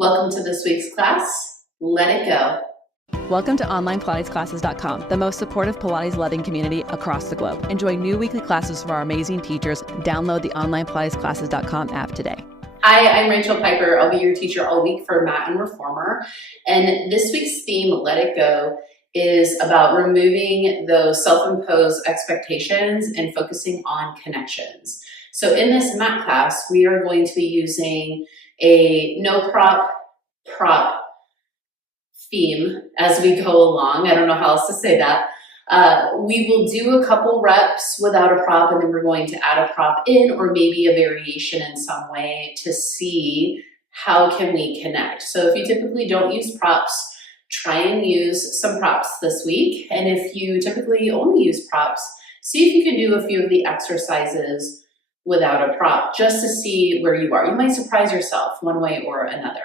Welcome to this week's class. Let it go. Welcome to OnlinePilatesClasses.com, the most supportive Pilates-loving community across the globe. Enjoy new weekly classes from our amazing teachers. Download the OnlinePilatesClasses.com app today. Hi, I'm Rachel Piper. I'll be your teacher all week for Mat and Reformer. And this week's theme, Let It Go, is about removing those self-imposed expectations and focusing on connections. So in this mat class, we are going to be using a no prop theme as we go along. I don't know how else to say that. We will do a couple reps without a prop, and then we're going to add a prop in, or maybe a variation in some way to see how can we connect. So if you typically don't use props, try and use some props this week. And if you typically only use props, see if you can do a few of the exercises without a prop, just to see where you are. You might surprise yourself one way or another.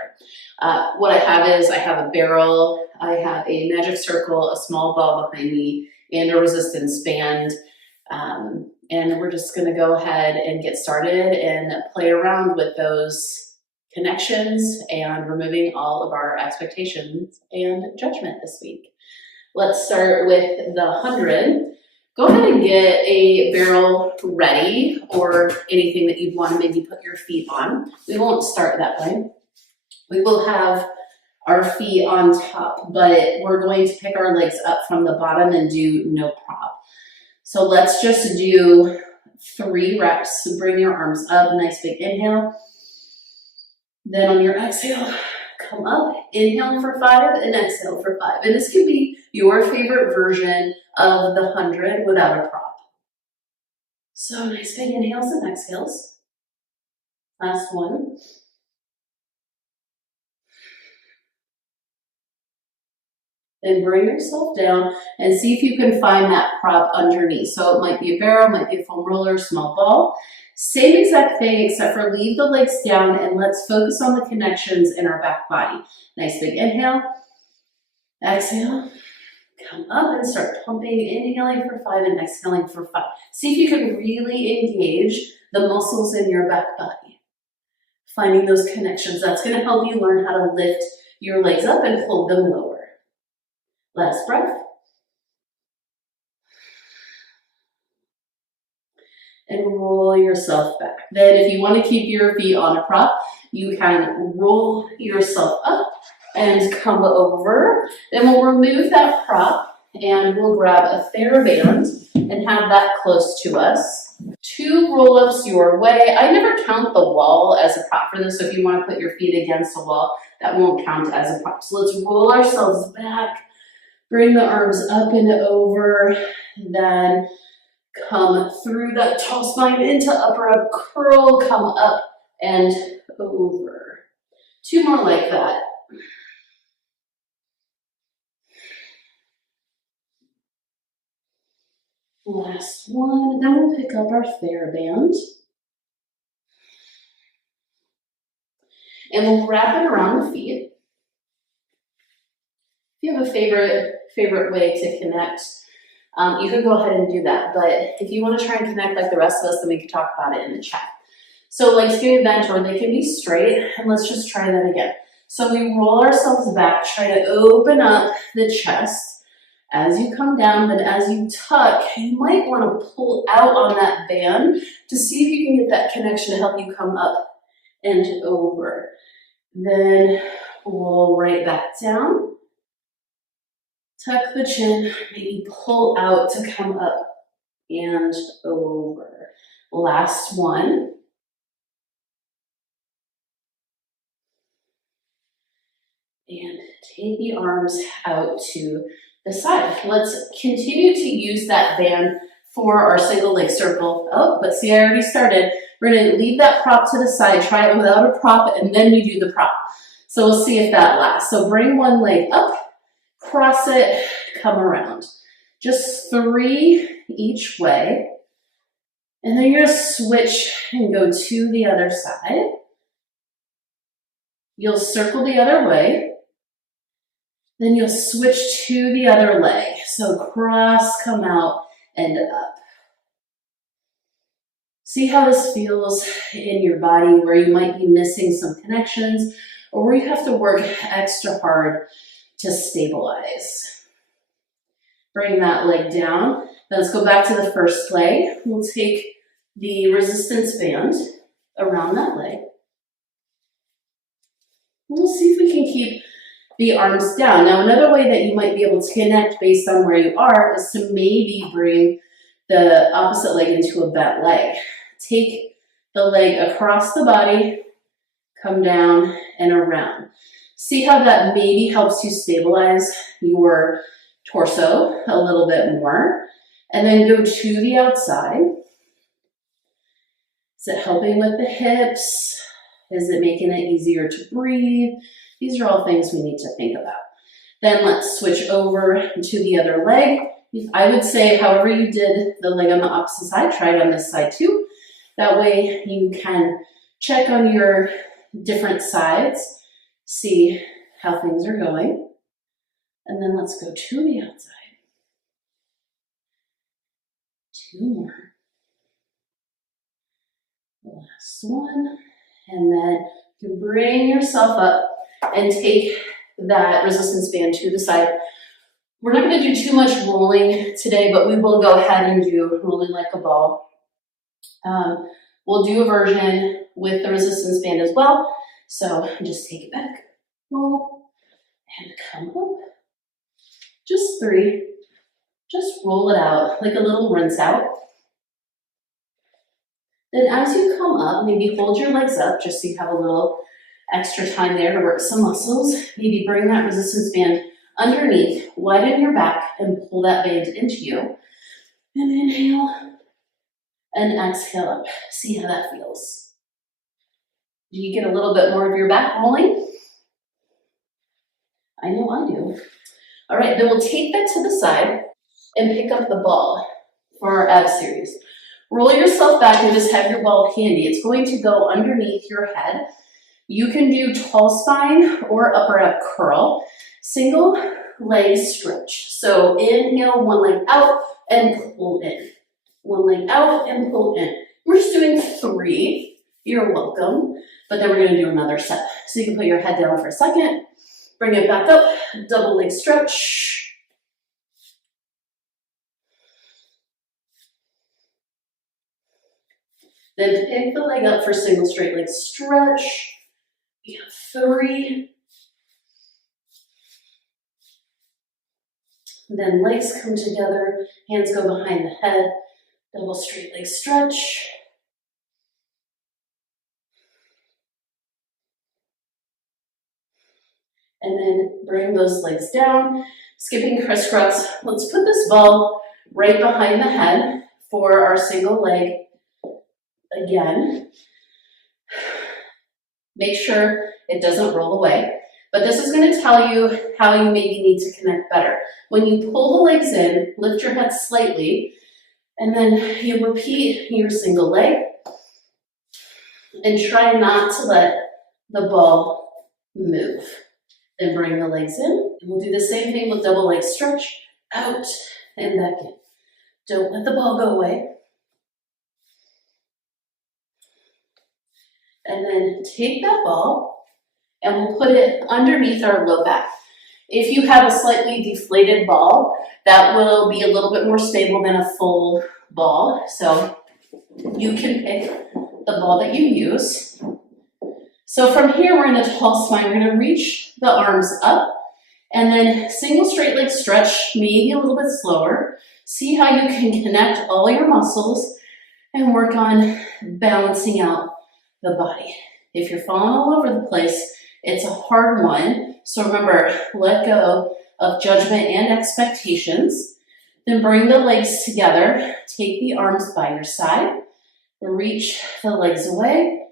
What I have is I have a barrel, I have a magic circle, a small ball behind me, and a resistance band. And we're just gonna go ahead and get started and play around with those connections and removing all of our expectations and judgment this week. Let's start with the 100. Go ahead and get a barrel ready, or anything that you'd want to maybe put your feet on. We won't start that way. We will have our feet on top, but we're going to pick our legs up from the bottom and do no prop. So let's just do 3 reps. So bring your arms up, nice big inhale. Then on your exhale, come up, inhale for 5 and exhale for 5. And this could be your favorite version of the 100 without a prop. So nice big inhales and exhales. Last one. Then bring yourself down and see if you can find that prop underneath. So it might be a barrel, might be a foam roller, small ball. Same exact thing, except for leave the legs down and let's focus on the connections in our back body. Nice big inhale, exhale, come up and start pumping, inhaling for 5 and exhaling for 5. See if you can really engage the muscles in your back body. Finding those connections, that's gonna help you learn how to lift your legs up and pull them lower. Last breath. And roll yourself back. Then if you want to keep your feet on a prop, you can roll yourself up and come over. Then we'll remove that prop and we'll grab a Theraband and have that close to us. 2 roll-ups your way. I never count the wall as a prop for this, so if you want to put your feet against the wall, that won't count as a prop. So let's roll ourselves back, bring the arms up and over, then come through that tall spine into upper up curl, come up and over. 2 more like that. Last one, then we'll pick up our Theraband. And we'll wrap it around the feet. If you have a favorite way to connect, you can go ahead and do that. But if you want to try and connect like the rest of us, then we can talk about it in the chat. So legs can be bent or they can be straight. And let's just try that again. So we roll ourselves back, try to open up the chest. As you come down, then as you tuck, you might want to pull out on that band to see if you can get that connection to help you come up and over. Then roll right back down. Tuck the chin, maybe pull out to come up and over. Last one. And take the arms out to the side. Let's continue to use that band for our single leg circle. Oh, but see, I already started. We're gonna leave that prop to the side, try it without a prop, and then we do the prop. So we'll see if that lasts. So bring one leg up, cross it, come around. Just 3 each way. And then you're gonna switch and go to the other side. You'll circle the other way. Then you'll switch to the other leg. So cross, come out, and up. See how this feels in your body where you might be missing some connections or where you have to work extra hard to stabilize. Bring that leg down. Now let's go back to the first leg. We'll take the resistance band around that leg. We'll see if we can keep the arms down. Now, another way that you might be able to connect based on where you are is to maybe bring the opposite leg into a bent leg. Take the leg across the body, come down and around. See how that maybe helps you stabilize your torso a little bit more. And then go to the outside. Is it helping with the hips? Is it making it easier to breathe? These are all things we need to think about. Then let's switch over to the other leg. I would say however you did the leg on the opposite side, try it on this side too. That way you can check on your different sides, see how things are going. And then let's go to the outside. 2 more. Last one. And then you can bring yourself up and take that resistance band to the side. We're not going to do too much rolling today, but we will go ahead and do rolling like a ball. We'll do a version with the resistance band as well. So just take it back, roll, and come up. Just 3. Just roll it out like a little rinse out. Then as you come up, maybe hold your legs up just so you have a little extra time there to work some muscles. Maybe bring that resistance band underneath, widen your back, and pull that band into you. And inhale and exhale up. See how that feels. Do you get a little bit more of your back rolling? I know I do. All right, then we'll take that to the side and pick up the ball for our ab series. Roll yourself back and just have your ball handy. It's going to go underneath your head. You can do tall spine or upper ab curl. Single leg stretch. So inhale, one leg out and pull in. One leg out and pull in. We're just doing 3. You're welcome. But then we're going to do another set. So you can put your head down for a second. Bring it back up. Double leg stretch. Then pick the leg up for single straight leg stretch. We have 3. Then legs come together, hands go behind the head, double straight leg stretch. And then bring those legs down, skipping crisscross. Let's put this ball right behind the head for our single leg. Again, make sure it doesn't roll away, but this is going to tell you how you maybe need to connect better. When you pull the legs in, lift your head slightly, and then you repeat your single leg, and try not to let the ball move. Then bring the legs in, and we'll do the same thing with double leg stretch, out and back in. Don't let the ball go away. And then take that ball and we'll put it underneath our low back. If you have a slightly deflated ball, that will be a little bit more stable than a full ball. So you can pick the ball that you use. So from here, we're in the tall spine. We're going to reach the arms up and then single straight leg stretch, maybe a little bit slower. See how you can connect all your muscles and work on balancing out the body. If you're falling all over the place, it's a hard one. So remember, let go of judgment and expectations. Then bring the legs together. Take the arms by your side. Reach the legs away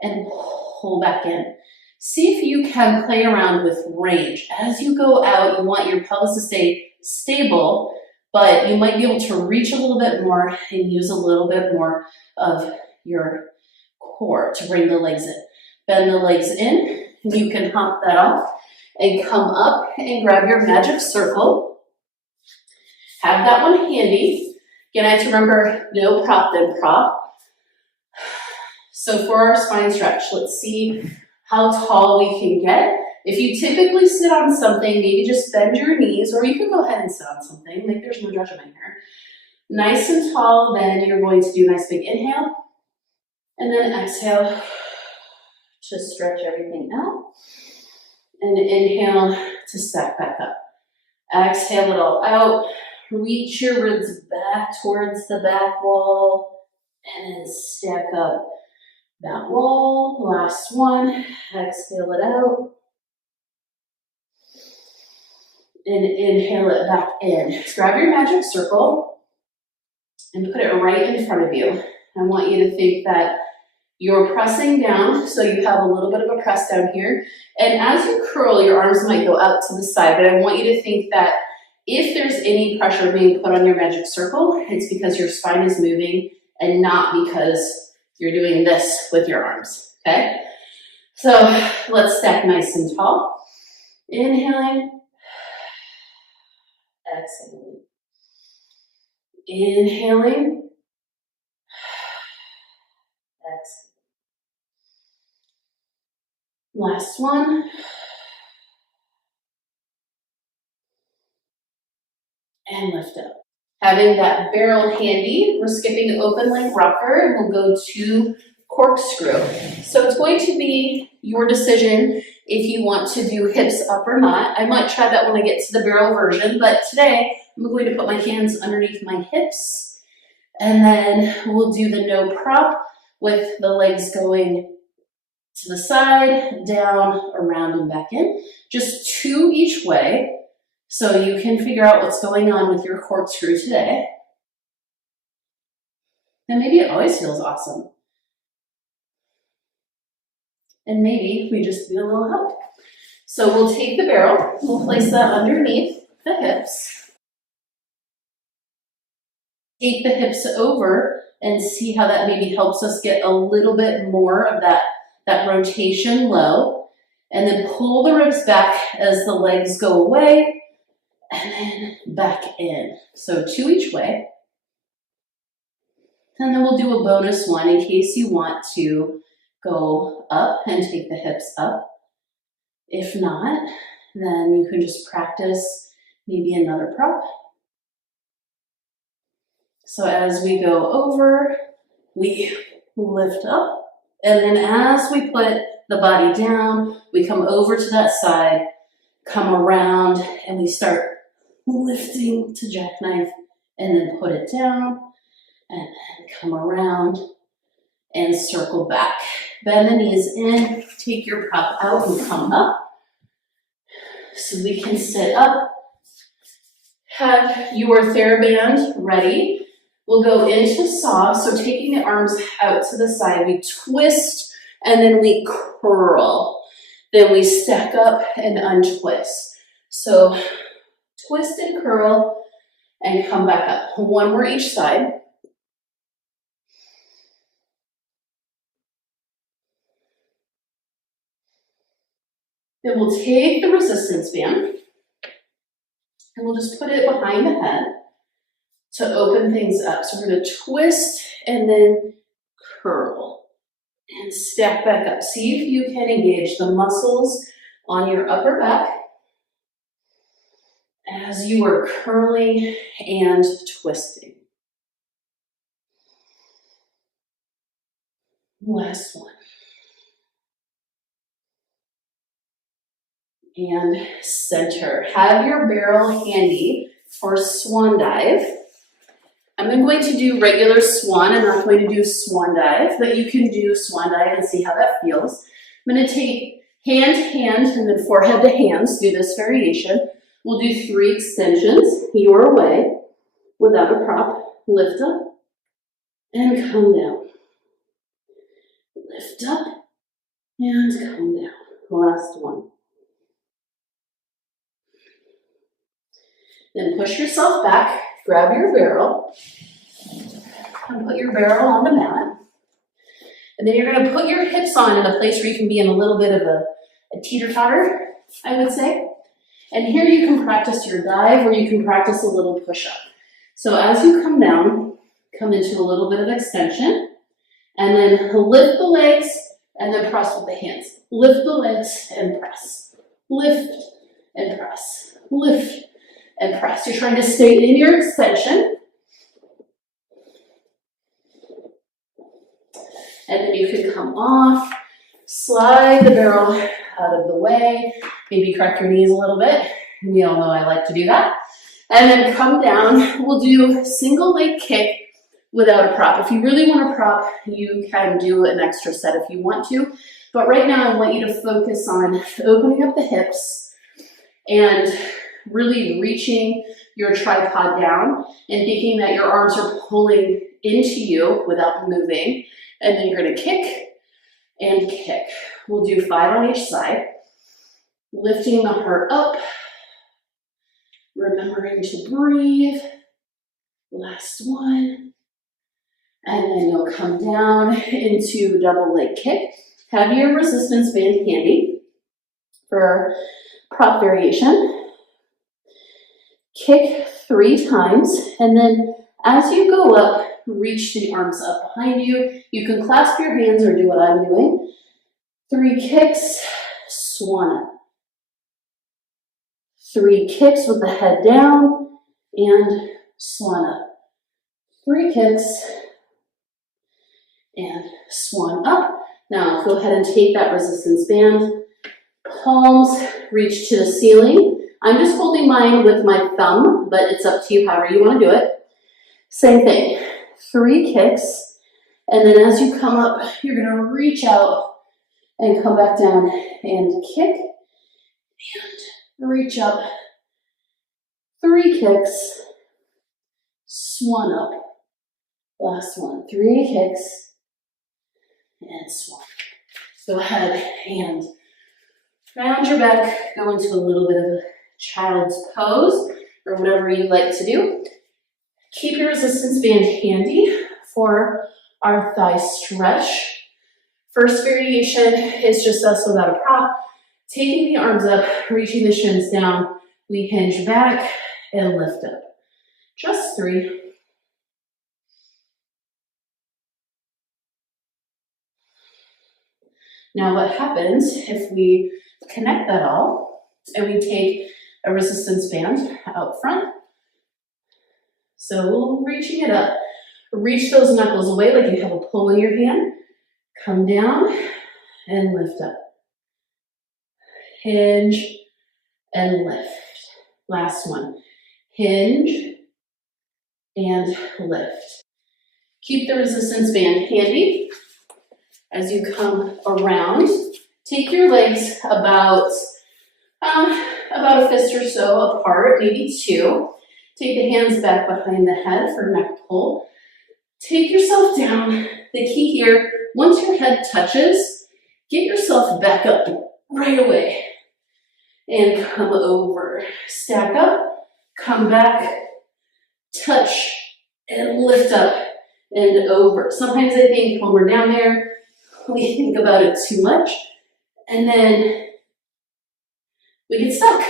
and pull back in. See if you can play around with range. As you go out, you want your pelvis to stay stable, but you might be able to reach a little bit more and use a little bit more of your core to bring the legs in. Bend the legs in. You can hop that off and come up and grab your magic circle. Have that one handy. Again, I have to remember no prop, then prop. So for our spine stretch, let's see how tall we can get. If you typically sit on something, maybe just bend your knees, or you can go ahead and sit on something, like there's no judgment here. Nice and tall, then you're going to do a nice big inhale, and then exhale to stretch everything out, and inhale to stack back up. Exhale it all out, reach your ribs back towards the back wall, and then stack up that wall. Last one, exhale it out, and inhale it back in. Grab your magic circle and put it right in front of you. I want you to think that you're pressing down, so you have a little bit of a press down here. And as you curl, your arms might go out to the side, but I want you to think that if there's any pressure being put on your magic circle, it's because your spine is moving and not because you're doing this with your arms, okay? So let's stack nice and tall. Inhaling, exhaling. Inhaling, exhaling. Last one. And lift up. Having that barrel handy, we're skipping open leg rocker and we'll go to corkscrew. So it's going to be your decision if you want to do hips up or not. I might try that when I get to the barrel version, but today I'm going to put my hands underneath my hips, and then we'll do the no prop with the legs going to the side, down, around, and back in. Just 2 each way, so you can figure out what's going on with your corkscrew today. And maybe it always feels awesome. And maybe we just need a little help. So we'll take the barrel, we'll place that underneath the hips. Take the hips over and see how that maybe helps us get a little bit more of that rotation low. And then pull the ribs back as the legs go away, and then back in. So 2 each way. And then we'll do a bonus one in case you want to go up and take the hips up. If not, then you can just practice maybe another prop. So as we go over, we lift up, and then as we put the body down, we come over to that side, come around, and we start lifting to jackknife, and then put it down, and then come around and circle back. Bend the knees in, take your prop out and come up. So we can sit up. Have your Theraband ready. We'll go into saw, so taking the arms out to the side, we twist and then we curl. Then we stack up and untwist. So twist and curl and come back up. 1 more each side. Then we'll take the resistance band and we'll just put it behind the head to open things up. So we're going to twist and then curl and stack back up. See if you can engage the muscles on your upper back as you are curling and twisting. Last one. And center. Have your barrel handy for swan dive. I'm going to do regular swan. I'm not going to do swan dive, but you can do swan dive and see how that feels. I'm going to take hand to hand and then forehead to hands, do this variation. We'll do 3 extensions your way without a prop. Lift up and come down. Lift up and come down. Last one. Then push yourself back, grab your barrel, and put your barrel on the mat. And then you're going to put your hips on in a place where you can be in a little bit of a teeter-totter, I would say. And here you can practice your dive, or you can practice a little push-up. So as you come down, come into a little bit of extension, and then lift the legs, And then press with the hands. Lift the legs and press. Lift and press. Lift and press. You're trying to stay in your extension. And then you can come off, slide the barrel out of the way, maybe crack your knees a little bit. We all know I like to do that. And then come down. We'll do single leg kick without a prop. If you really want a prop, you can do an extra set if you want to. But right now I want you to focus on opening up the hips and really reaching your tripod down and thinking that your arms are pulling into you without moving. And then you're gonna kick and kick. We'll do 5 on each side. Lifting the heart up. Remembering to breathe. Last one. And then you'll come down into double leg kick. Have your resistance band handy for prop variation. Kick 3 times, and then as you go up, reach the arms up behind you. You can clasp your hands or do what I'm doing. 3 kicks, swan up. 3 kicks with the head down and swan up. 3 kicks and swan up. Now go ahead and take that resistance band. Palms reach to the ceiling. I'm just holding mine with my thumb, but it's up to you however you want to do it. Same thing. 3 kicks. And then as you come up, you're going to reach out and come back down and kick and reach up. 3 kicks. Swan up. Last one. 3 kicks. And swan. Go ahead and round your back, go into a little bit of a child's pose or whatever you like to do. Keep your resistance band handy for our thigh stretch. First variation is just us without a prop. Taking the arms up, reaching the shins down, we hinge back and lift up. Just 3. Now what happens if we connect that all and we take a resistance band out front? So reaching it up, reach those knuckles away like you have a pull in your hand, come down and lift up. Hinge and lift. Last one, hinge and lift. Keep the resistance band handy. As you come around, take your legs about a fist or so apart, maybe 2. Take the hands back behind the head for neck pull. Take yourself down. The key here, once your head touches, get yourself back up right away. And come over. Stack up, come back, touch, and lift up and over. Sometimes I think when we're down there, we think about it too much, and then we get stuck.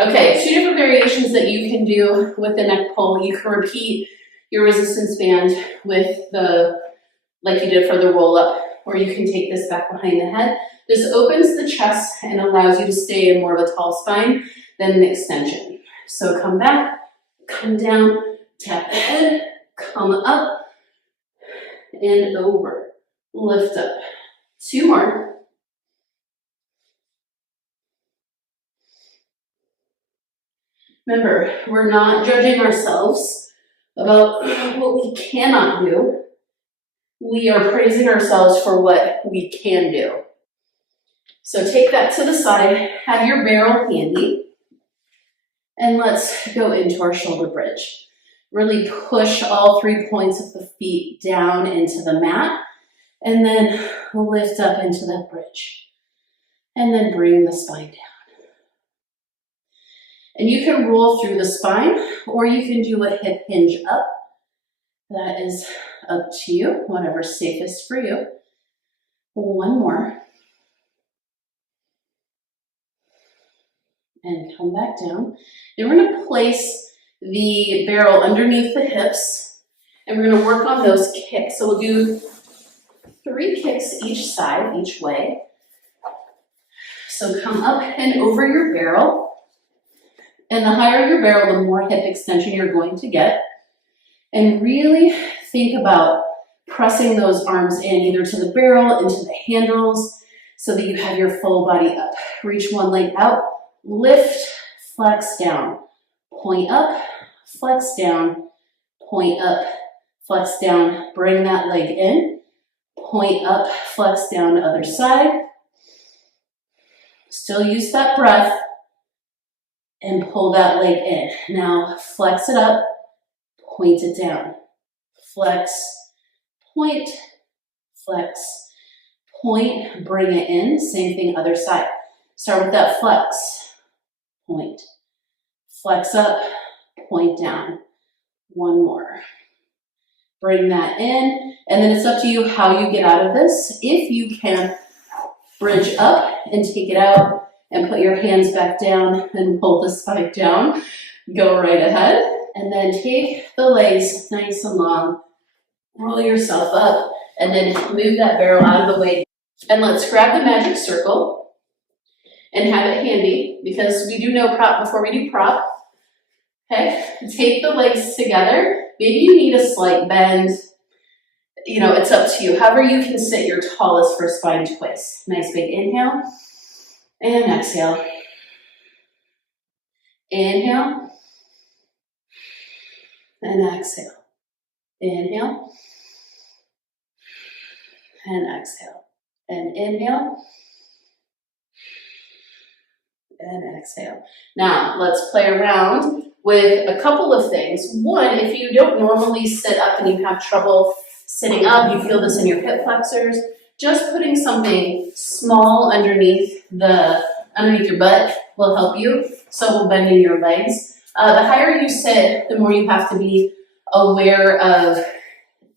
Okay, 2 different variations that you can do with the neck pull. You can repeat your resistance band with like you did for the roll up, or you can take this back behind the head. This opens the chest and allows you to stay in more of a tall spine than an extension. So come back, come down, tap the head, come up, and over. Lift up. 2 more. Remember, we're not judging ourselves about what we cannot do. We are praising ourselves for what we can do. So take that to the side, have your barrel handy, and let's go into our shoulder bridge. Really push all 3 points of the feet down into the mat, and then lift up into that bridge. And then bring the spine down. And you can roll through the spine, or you can do a hip hinge up. That is up to you, whatever's safest for you. 1 more. And come back down. Then we're going to place the barrel underneath the hips, and we're going to work on those kicks. So we'll do 3 kicks each side, each way. So come up and over your barrel. And the higher your barrel, the more hip extension you're going to get. And really think about pressing those arms in, either to the barrel, into the handles, so that you have your full body up. Reach one leg out, lift, flex down, point up, flex down, point up, flex down, bring that leg in, point up, flex down, other side. Still use that breath and pull that leg in. Now flex it up, point it down. Flex, point, flex, point, bring it in. Same thing, other side. Start with that flex, point, flex up, point down. One more. Bring that in, and then it's up to you how you get out of this. If you can bridge up and take it out and put your hands back down and pull the spike down, go right ahead. And then take the legs nice and long, roll yourself up, and then move that barrel out of the way. And let's grab the magic circle and have it handy, because we do no prop before we do prop. Okay, take the legs together. Maybe you need a slight bend. You know, it's up to you. However you can sit your tallest for spine twist. Nice big inhale and exhale. Inhale and exhale. Inhale and exhale. And inhale and exhale. Now let's play around with a couple of things. One, if you don't normally sit up and you have trouble sitting up, you feel this in your hip flexors, just putting something small underneath your butt will help you. So we'll bend in your legs. The higher you sit, the more you have to be aware of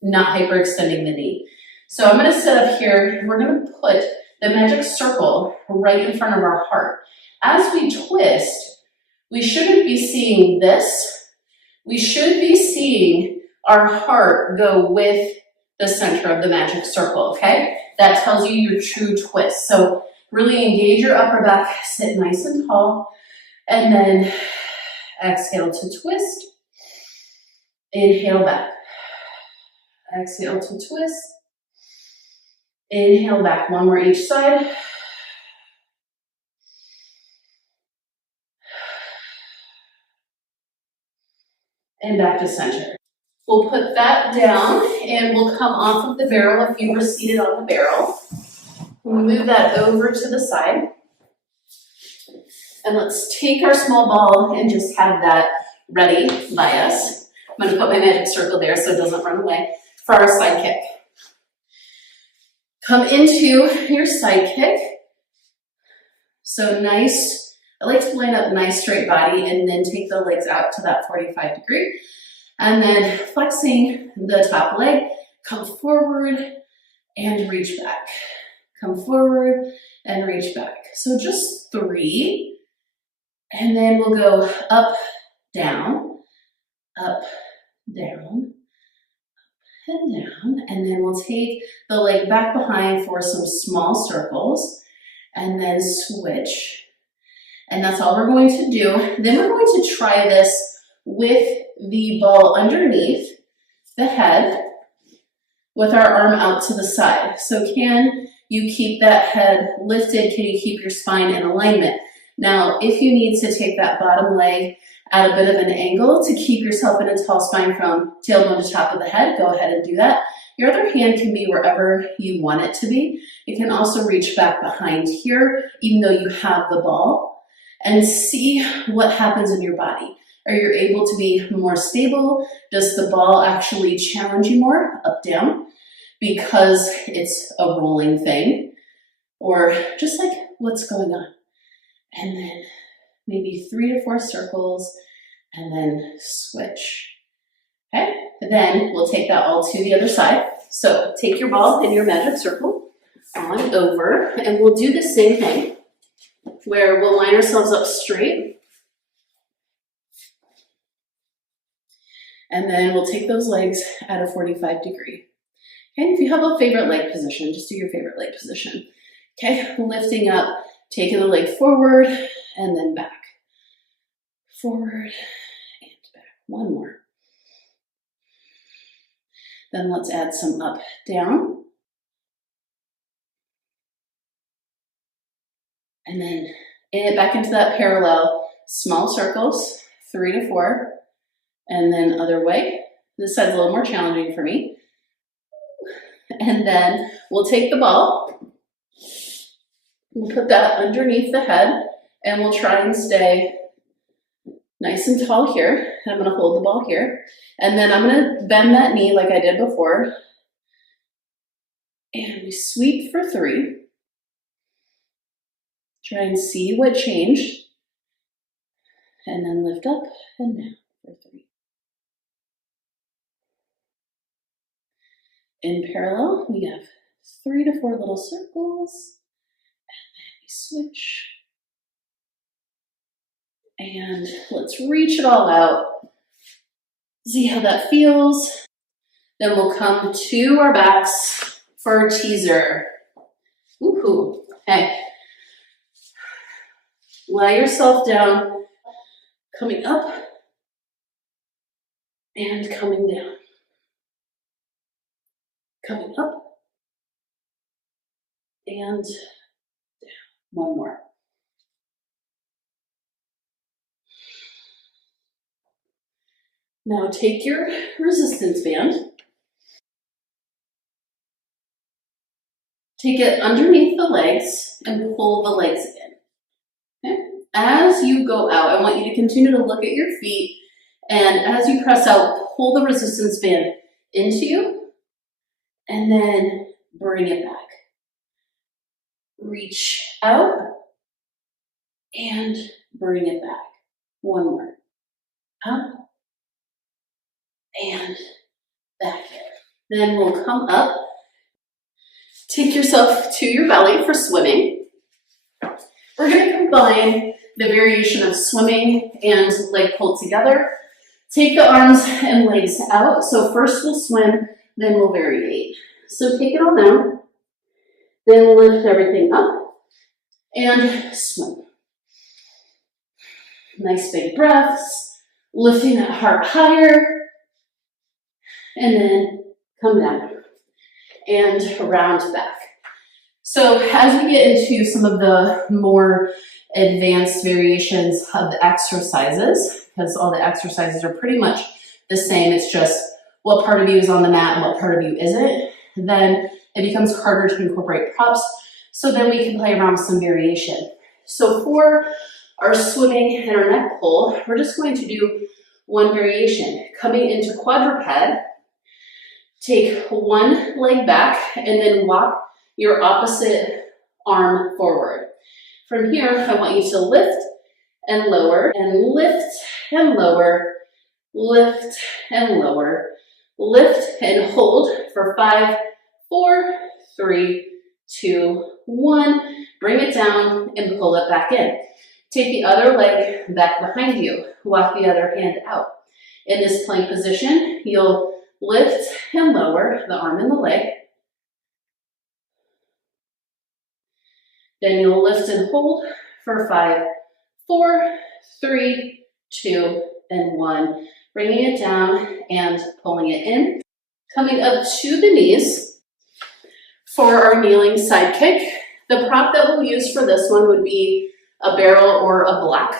not hyperextending the knee. So I'm going to sit up here. We're going to put the magic circle right in front of our heart. As we twist, we shouldn't be seeing this. We should be seeing our heart go with the center of the magic circle, okay? That tells you your true twist. So really engage your upper back, sit nice and tall, and then exhale to twist. Inhale back. Exhale to twist. Inhale back, one more each side. And back to center. We'll put that down and we'll come off of the barrel if you were seated on the barrel. We'll move that over to the side. And let's take our small ball and just have that ready by us. I'm going to put my magic circle there so it doesn't run away for our side kick. Come into your side kick. So nice. I like to line up nice straight body and then take the legs out to that 45 degree. And then flexing the top leg, come forward and reach back. Come forward and reach back. So just 3. And then we'll go up, down, up, down, up and down. And then we'll take the leg back behind for some small circles and then switch. And that's all we're going to do. Then we're going to try this with the ball underneath the head with our arm out to the side. So can you keep that head lifted? Can you keep your spine in alignment? Now, if you need to take that bottom leg at a bit of an angle to keep yourself in a tall spine from tailbone to top of the head, go ahead and do that. Your other hand can be wherever you want it to be. You can also reach back behind here, even though you have the ball, and see what happens in your body. Are you able to be more stable? Does the ball actually challenge you more? Up, down? Because it's a rolling thing? Or just like, what's going on? And then maybe 3 to 4 circles, and then switch. Okay? Then we'll take that all to the other side. So take your ball in your magic circle on over, and we'll do the same thing where we'll line ourselves up straight. And then we'll take those legs at a 45 degree. Okay, if you have a favorite leg position, just do your favorite leg position. Okay, lifting up, taking the leg forward and then back. Forward and back. One more. Then let's add some up, down. And then back into that parallel, small circles, 3 to 4, and then other way. This side's a little more challenging for me. And then we'll take the ball, we'll put that underneath the head, and we'll try and stay nice and tall here. I'm gonna hold the ball here. And then I'm gonna bend that knee like I did before. And we sweep for 3. Try and see what changed. And then lift up and down for 3. In parallel, we have 3 to 4 little circles. And then we switch. And let's reach it all out. See how that feels. Then we'll come to our backs for our teaser. Woohoo. Okay. Lay yourself down, coming up and coming down. Coming up and down. One more. Now take your resistance band, take it underneath the legs and pull the legs in. Okay? As you go out, I want you to continue to look at your feet, and as you press out, pull the resistance band into you and then bring it back. Reach out and bring it back. One more. Up and back. Then we'll come up. Take yourself to your belly for swimming. We're going to combine the variation of swimming and leg pull together. Take the arms and legs out. So first we'll swim, then we'll variate. So take it all down. Then we'll lift everything up and swim. Nice big breaths. Lifting that heart higher. And then come down and round back. So as we get into some of the more advanced variations of the exercises, because all the exercises are pretty much the same, it's just what part of you is on the mat and what part of you isn't, then it becomes harder to incorporate props, so then we can play around with some variation. So for our swimming and our neck pull, we're just going to do one variation. Coming into quadruped, take one leg back and then walk your opposite arm forward. From here, I want you to lift and lower, and lift and lower, lift and lower, lift and hold for 5, 4, 3, 2, 1. Bring it down and pull it back in. Take the other leg back behind you. Walk the other hand out. In this plank position, you'll lift and lower the arm and the leg. Then you'll lift and hold for 5, 4, 3, 2, and 1. Bringing it down and pulling it in. Coming up to the knees for our kneeling side kick. The prop that we'll use for this one would be a barrel or a block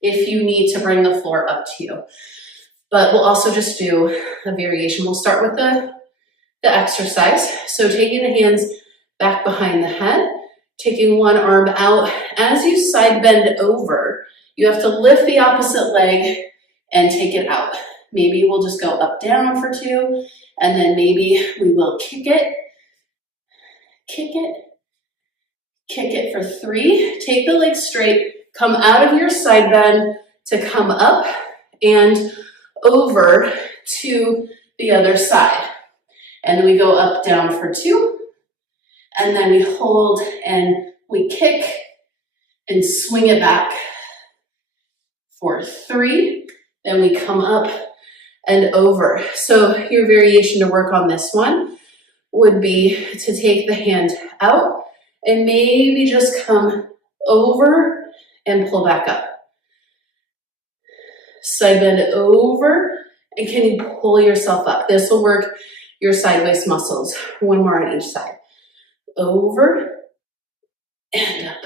if you need to bring the floor up to you. But we'll also just do a variation. We'll start with the exercise. So taking the hands back behind the head, taking one arm out. As you side bend over, you have to lift the opposite leg and take it out. Maybe we'll just go up, down for 2, and then maybe we will kick it, kick it, kick it for 3. Take the leg straight, come out of your side bend to come up and over to the other side. And then we go up, down for 2. And then we hold and we kick and swing it back for 3. Then we come up and over. So your variation to work on this one would be to take the hand out and maybe just come over and pull back up. Side bend over, and can you pull yourself up? This will work your side waist muscles. One more on each side. Over and up.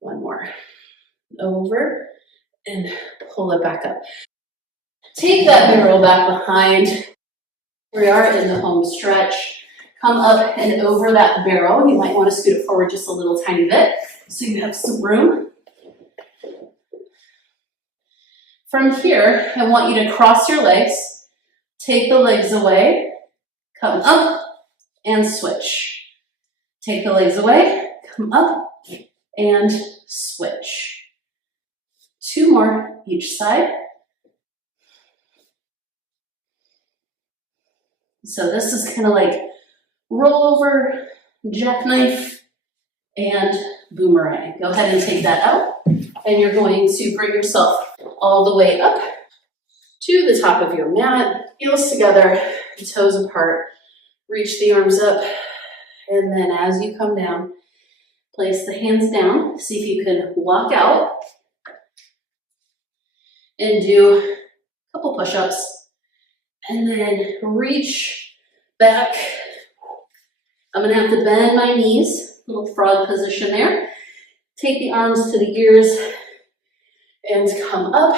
One more. Over and pull it back up. Take that barrel back behind. We are in the home stretch. Come up and over that barrel. You might want to scoot it forward just a little tiny bit so you have some room. From here, I want you to cross your legs, take the legs away, come up and switch. Take the legs away, come up and switch. 2 more each side. So this is kind of like roll over, jackknife, and boomerang. Go ahead and take that out, and you're going to bring yourself all the way up to the top of your mat, heels together, toes apart, reach the arms up, and then as you come down, place the hands down, see if you can walk out, and do a couple push-ups, and then reach back. I'm gonna have to bend my knees, little frog position there. Take the arms to the ears and come up,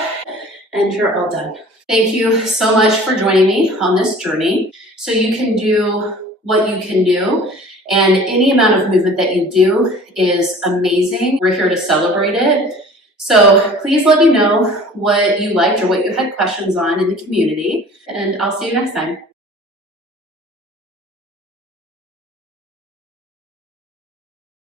and you're all done. Thank you so much for joining me on this journey. So you can do what you can do, and any amount of movement that you do is amazing. We're here to celebrate it. So please let me know what you liked or what you had questions on in the community, and I'll see you next time.